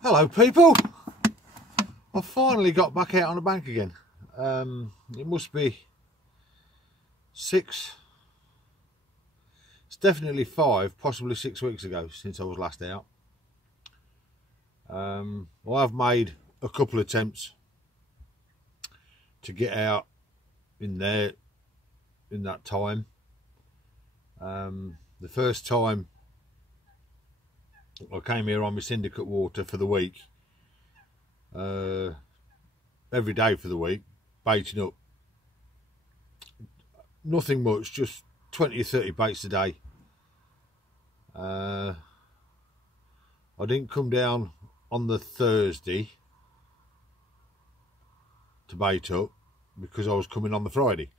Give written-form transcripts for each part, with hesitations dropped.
Hello people, I finally got back out on the bank again. It must be 6, it's definitely 5, possibly 6 weeks ago since I was last out. I have made a couple of attempts to get out in there in that time. The first time I came here on my syndicate water for the week, every day for the week, baiting up. Nothing much, just 20 or 30 baits a day. I didn't come down on the Thursday to bait up because I was coming on the Friday.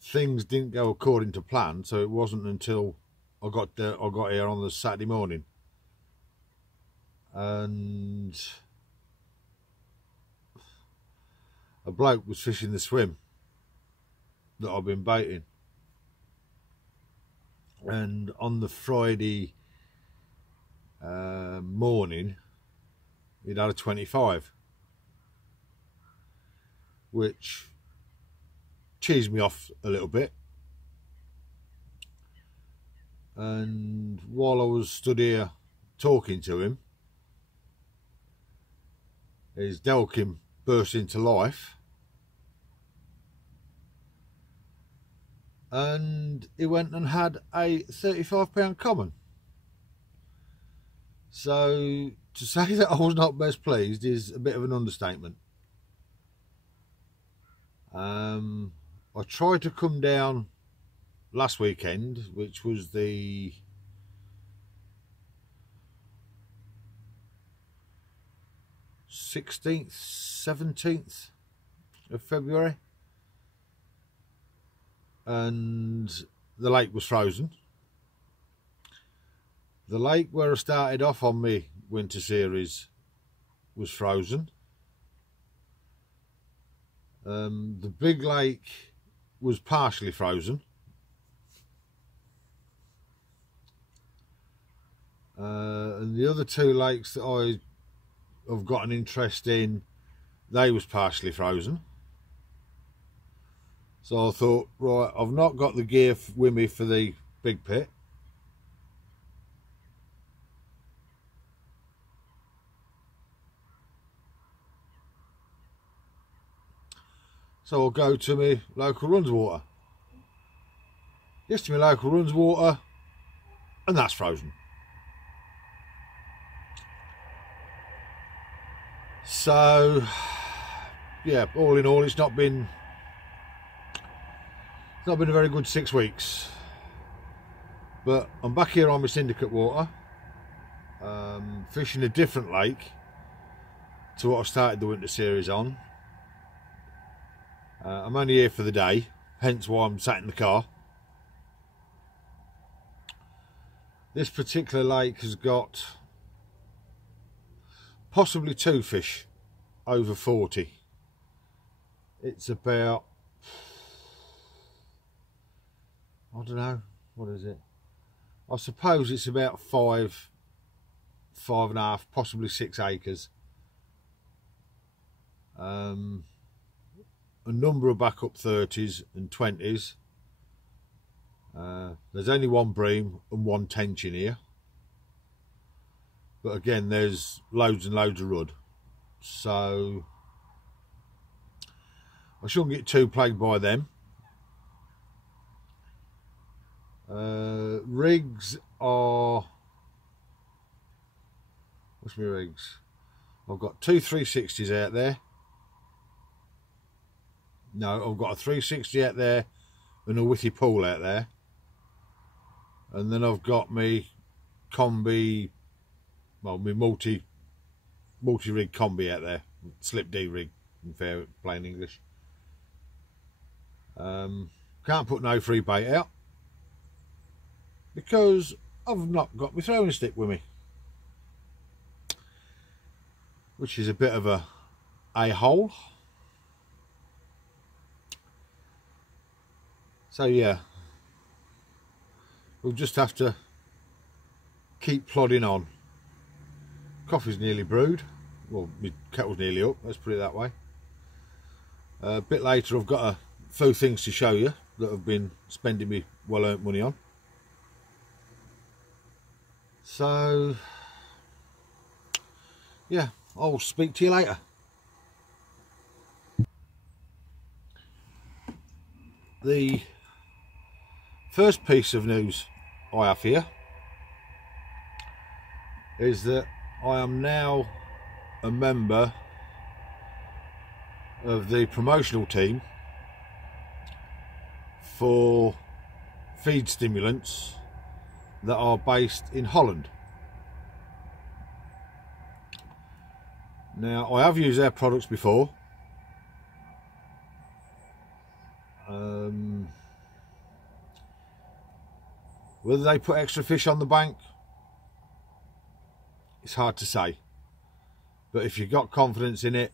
Things didn't go according to plan, so it wasn't until I got here on the Saturday morning, and a bloke was fishing the swim that I've been baiting, and on the Friday morning he'd had a 25, which cheesed me off a little bit. And while I was stood here talking to him, his Delkin burst into life, and he went and had a 35-pound common. So to say that I was not best pleased is a bit of an understatement. I tried to come down last weekend, which was the 16th, 17th of February, and the lake was frozen. The lake where I started off on my winter series was frozen. The big lake was partially frozen. And the other two lakes that I've got an interest in, they was partially frozen. So I thought, right, I've not got the gear with me for the big pit. So I'll go to my local runs water. Yes, to my local runs water, and that's frozen. So yeah, all in all, it's not been a very good 6 weeks. But I'm back here on my syndicate water, fishing a different lake to what I started the winter series on. I'm only here for the day, hence why I'm sat in the car. This particular lake has got possibly 2 fish over 40. It's about, I don't know, what is it? I suppose it's about 5.5, possibly 6 acres. A number of backup 30s and 20s. There's only one bream and one tench in here, but again there's loads and loads of rudd, so I shouldn't get too plagued by them. Rigs are, what's my rigs? I've got 2 360s out there. No, I've got a 360 out there and a withy pool out there, and then I've got my combi, well, my multi rig combi out there, slip D rig in fair plain English. Can't put no free bait out because I've not got my throwing stick with me, which is a bit of a hole. So yeah, we'll just have to keep plodding on. Coffee's nearly brewed. Well, my kettle's nearly up, let's put it that way. A bit later I've got a few things to show you that I've been spending me well earned money on. So yeah, I'll speak to you later. The first piece of news I have here is that I am now a member of the promotional team for feed stimulants that are based in Holland. Now, I have used their products before. Whether they put extra fish on the bank, it's hard to say. But if you've got confidence in it,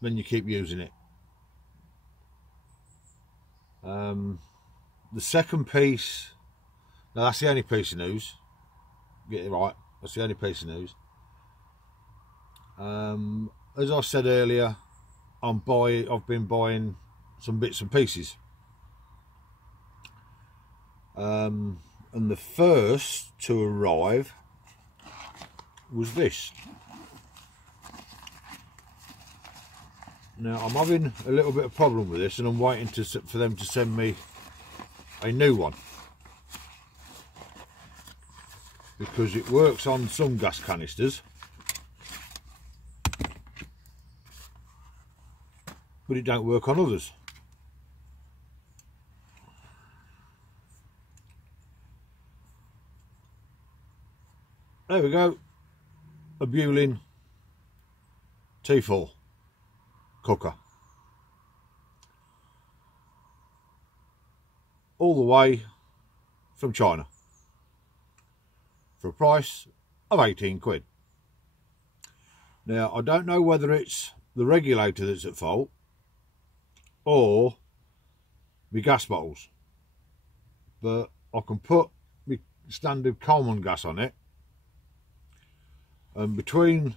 then you keep using it. The second piece, now that's the only piece of news. Get it right, that's the only piece of news. As I said earlier, I've been buying some bits and pieces. And the first to arrive was this. Now I'm having a little bit of problem with this, and I'm waiting for them to send me a new one, because it works on some gas canisters, but it don't work on others. There we go, a Bulin T4 cooker, all the way from China for a price of 18 quid. Now I don't know whether it's the regulator that's at fault or the gas bottles, but I can put the standard Coleman gas on it, and between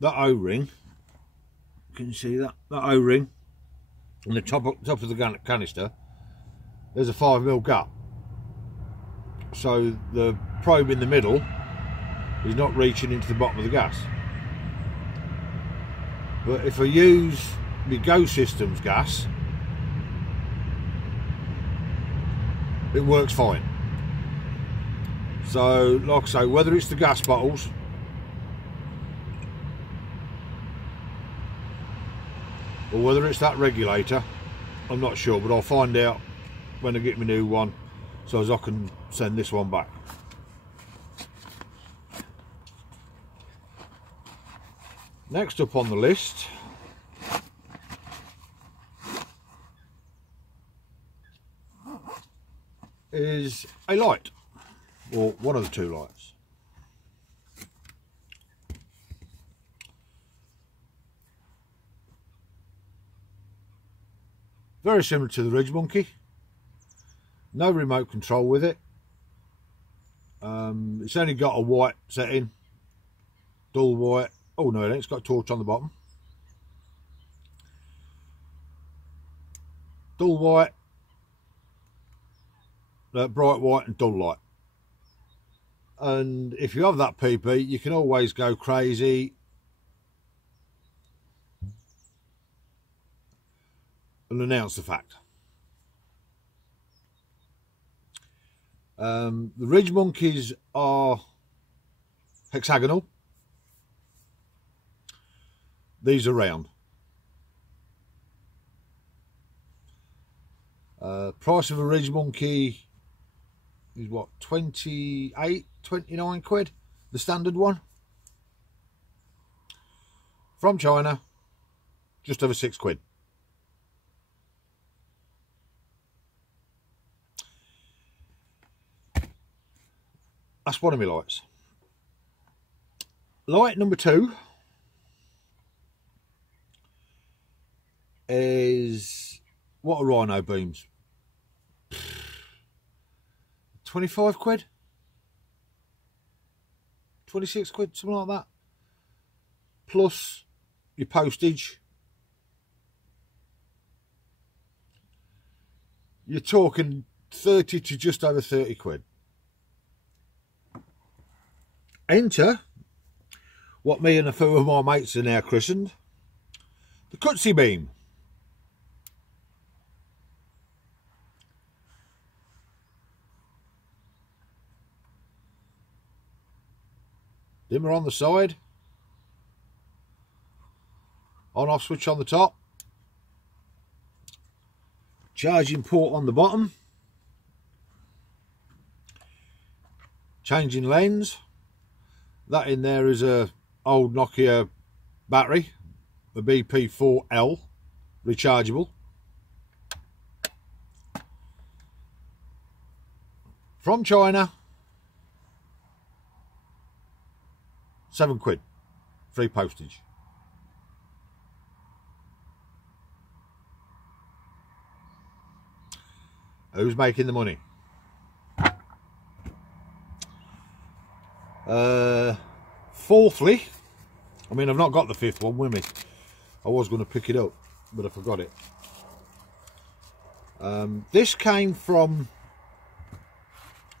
that O-ring, can you see that O-ring and the top of the canister, there's a 5mm gap, so the probe in the middle is not reaching into the bottom of the gas. But if I use the Go Systems gas, it works fine. So like I say, whether it's the gas bottles or whether it's that regulator, I'm not sure, but I'll find out when I get my new one, so as I can send this one back. Next up on the list is a light, or one of the two lights. Very similar to the Ridge Monkey. No remote control with it. It's only got a white setting, dull white. Oh no, it's got a torch on the bottom. Dull white, bright white and dull light. And if you have that PP, you can always go crazy and announce the fact. The Ridge Monkeys are hexagonal. These are round. Price of a Ridge Monkey is what, 28, 29 quid, the standard one. From China, just over 6 quid. That's one of my lights. Light number 2 is, what are Rhino beams? 25 quid? 26 quid, something like that, plus your postage. You're talking 30 to just over 30 quid. Enter what me and a few of my mates are now christened the Cutsy Beam. Dimmer on the side, on off switch on the top, charging port on the bottom, changing lens. That in there is a old Nokia battery, the BP4L rechargeable. From China, 7 quid, free postage. Who's making the money? Fourthly, I mean, I've not got the 5th one with me. I was going to pick it up, but I forgot it. This came from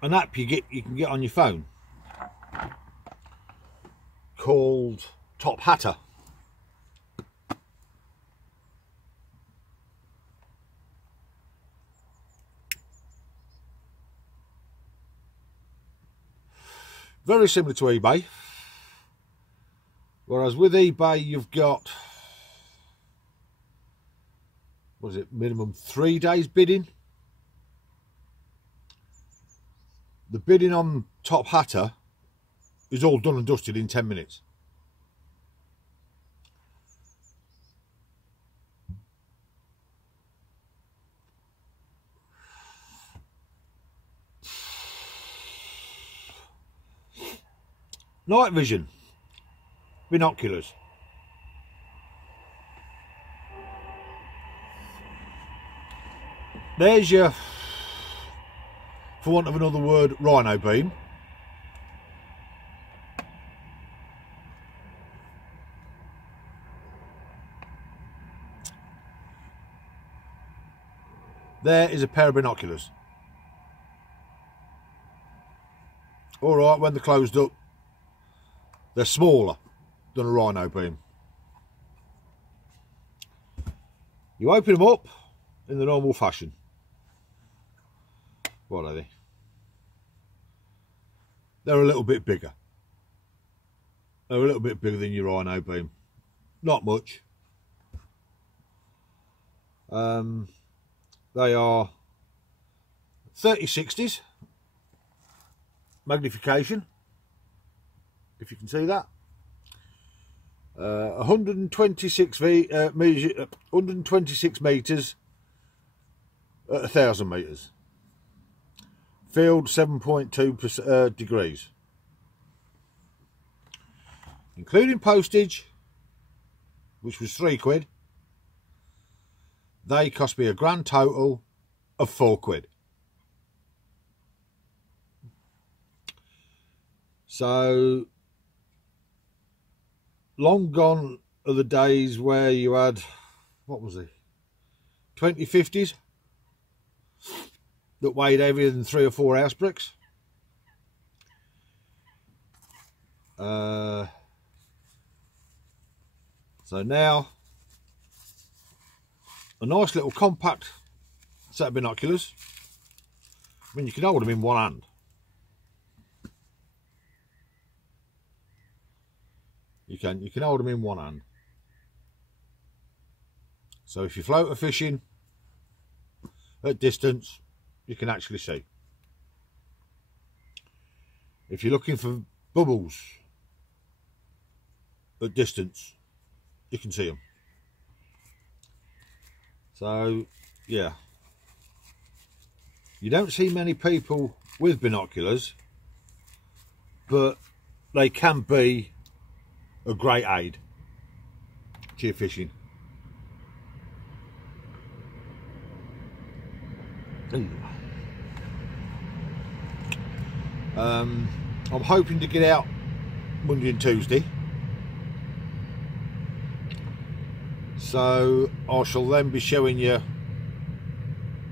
an app you can get on your phone called Top Hatter. Very similar to eBay, whereas with eBay you've got, what is it, minimum 3 days bidding. The bidding on Top Hatter is all done and dusted in 10 minutes. Night vision, binoculars. There's your, for want of another word, rhino beam. There is a pair of binoculars. All right, when they're closed up, they're smaller than a rhino beam. You open them up in the normal fashion. What are they? They're a little bit bigger. They're a little bit bigger than your rhino beam. Not much. They are 3060s magnification, if you can see that. 126 meters at 1,000 meters. Field 7.2 degrees. Including postage, which was 3 quid. They cost me a grand total of 4 quid. So, long gone are the days where you had, what was it, 2050s that weighed heavier than 3 or 4 house bricks. So now, a nice little compact set of binoculars. I mean, you can hold them in one hand. You can hold them in one hand. So if you floater fishing at distance, you can actually see. If you're looking for bubbles at distance, you can see them. So yeah, you don't see many people with binoculars, but they can be a great aid to your fishing. I'm hoping to get out Monday and Tuesday. So I shall then be showing you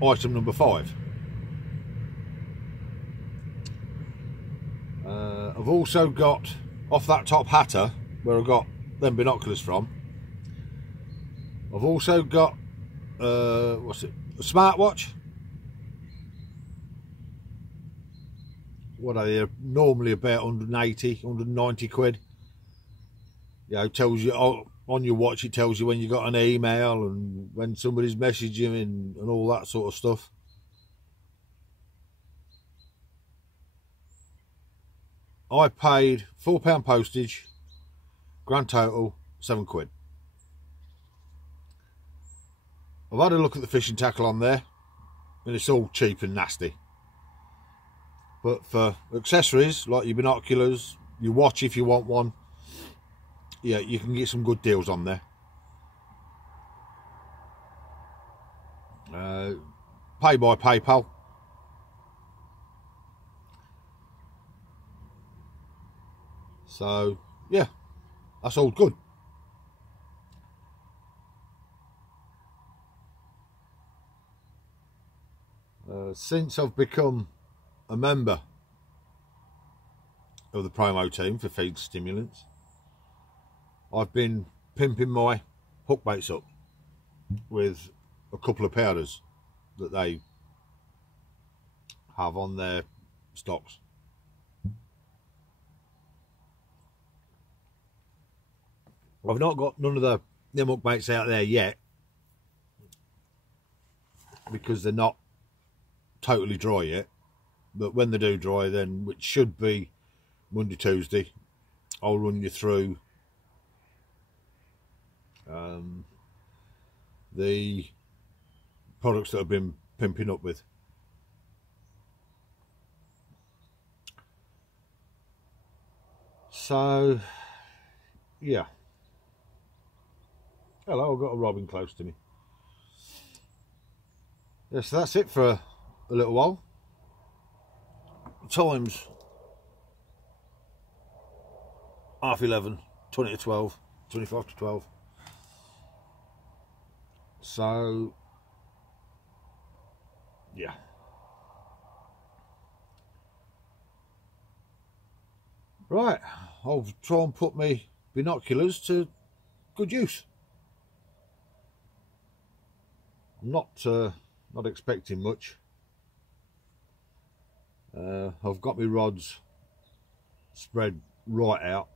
item number 5. I've also got, off that top hatter where I got them binoculars from, I've also got what's it, a smartwatch. What are they? Normally about 180, 190 quid. You know, tells you on your watch, it tells you when you got an email and when somebody's messaged you and all that sort of stuff. I paid £4 postage, grand total £7 quid. I've had a look at the fishing tackle on there and it's all cheap and nasty. But for accessories like your binoculars, your watch if you want one, yeah, you can get some good deals on there. Pay by PayPal. So yeah, that's all good. Since I've become a member of the promo team for feed stimulants, I've been pimping my hook baits up with a couple of powders that they have on their stocks. I've not got none of them hook baits out there yet because they're not totally dry yet, but when they do dry, then, which should be Monday, Tuesday, I'll run you through the products that I've been pimping up with. So yeah, hello, I've got a robin close to me. Yeah, so that's it for a little while. Time's 11:30, 20 to 12, 25 to 12. So yeah, right, I'll try and put my binoculars to good use. I'm not expecting much. I've got my rods spread right out.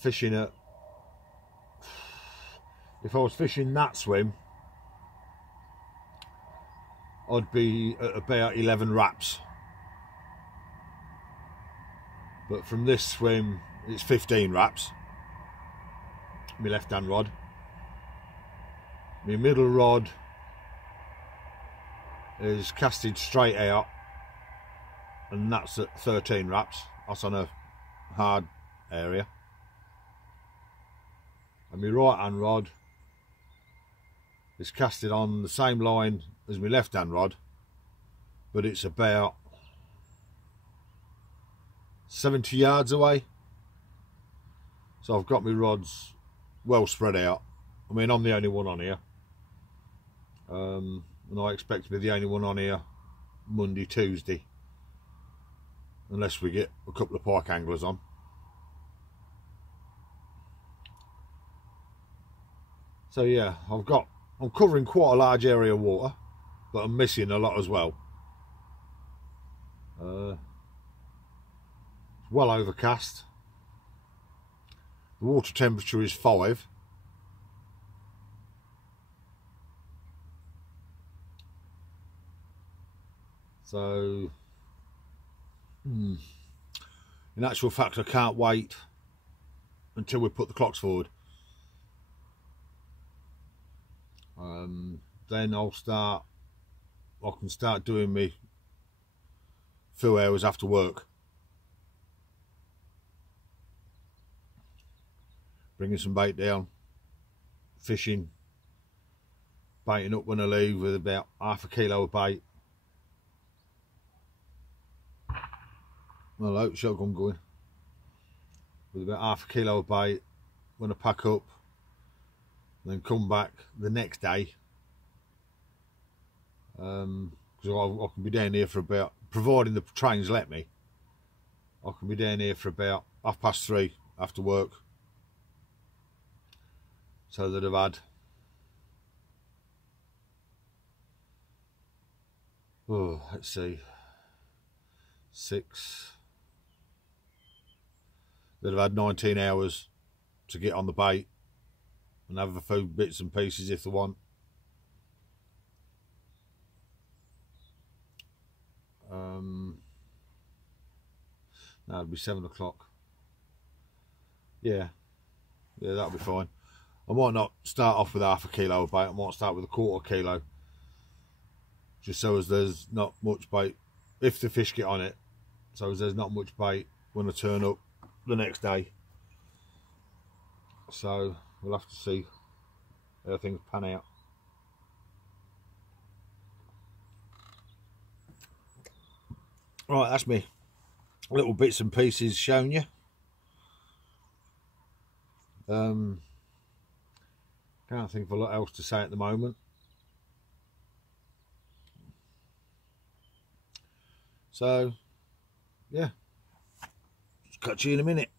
Fishing at, if I was fishing that swim, I'd be at about 11 wraps. But from this swim, it's 15 wraps. My left hand rod. My middle rod is casted straight out, and that's at 13 wraps. That's on a hard area. And my right hand rod is casted on the same line as my left hand rod, but it's about 70 yards away. So I've got my rods well spread out. I mean, I'm the only one on here, and I expect to be the only one on here Monday, Tuesday, unless we get a couple of pike anglers on. So yeah, I'm covering quite a large area of water, but I'm missing a lot as well. It's well overcast. The water temperature is 5. So in actual fact, I can't wait until we put the clocks forward. Then I can start doing me few hours after work, bringing some bait down, fishing, baiting up when I leave with about half a kilo of bait. Hello, shotgun going. with about half a kilo of bait when I pack up, and then come back the next day. Because I can be down here for about, providing the trains let me, I can be down here for about 3:30 after work, so that I've had let's see, 6, that I've had 19 hours to get on the bait and have a few bits and pieces if they want. Now it'll be 7 o'clock. Yeah, that'll be fine. I might not start off with half a kilo of bait, I might start with a 1/4 kilo, just so as there's not much bait if the fish get on it, so as there's not much bait when I turn up the next day. So we'll have to see how things pan out. Right, that's me little bits and pieces showing you. Can't think of a lot else to say at the moment. So yeah, catch you in a minute.